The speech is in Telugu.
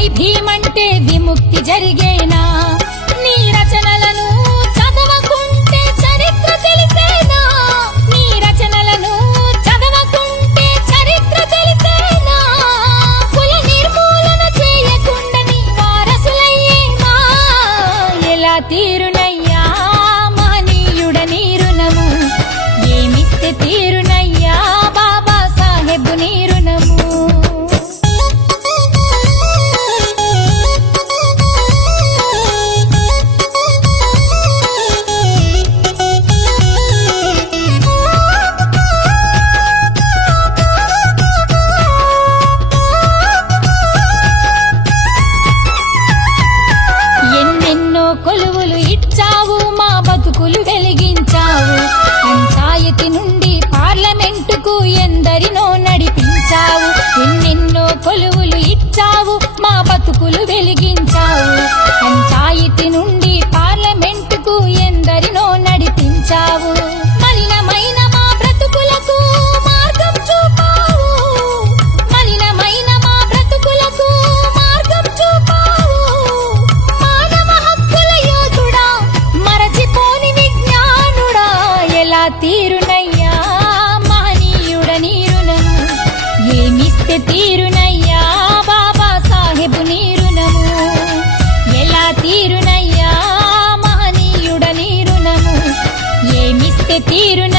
జై భీమంటే విముక్తి జరిగేనా నీ రచనలను చదవకుంటే చరిత్ర తెలిసేనా నీ రచనలను చదవకుంటే చరిత్ర తెలిసేనా కుల నిర్మూలన చేయకుండా నీ వారసులయ్యేమా ఎలా తీరునయ్యా మహనీయుడ నీ రుణము ఏమిస్తే తీరునయ్యా బాబా సాహెబ్ నీ రుణము ఎన్నెన్నో కొలువులు ఇచ్చావు మా బతుకులు వెలిగించావు పంచాయతీ నుండి పార్లమెంటుకు ఎందరినో నడిపించావు ఎన్నెన్నో కొలువులు ఇచ్చావు మా బతుకులు వెలిగించావు పంచాయతీ నుండి పార్లమెంటుకు ఎందరినో నడిపించావు మలినమైన మా బ్రతుకులకు మార్గం చూపావు మలినమైన మా బ్రతుకులకు మార్గం చూపావు మానవ హక్కుల యోధుడా మరచిపోని విజ్ఞానుడా ఎలా తీరునయ్యా మహనీయుడ నీ రుణము ఏమిస్తే తీరునయ్యా బాబా సాహెబ్ నీ రుణము ఎలా తీరునయ్యా మహనీయుడ నీ రుణము ఏమిస్తే తీరున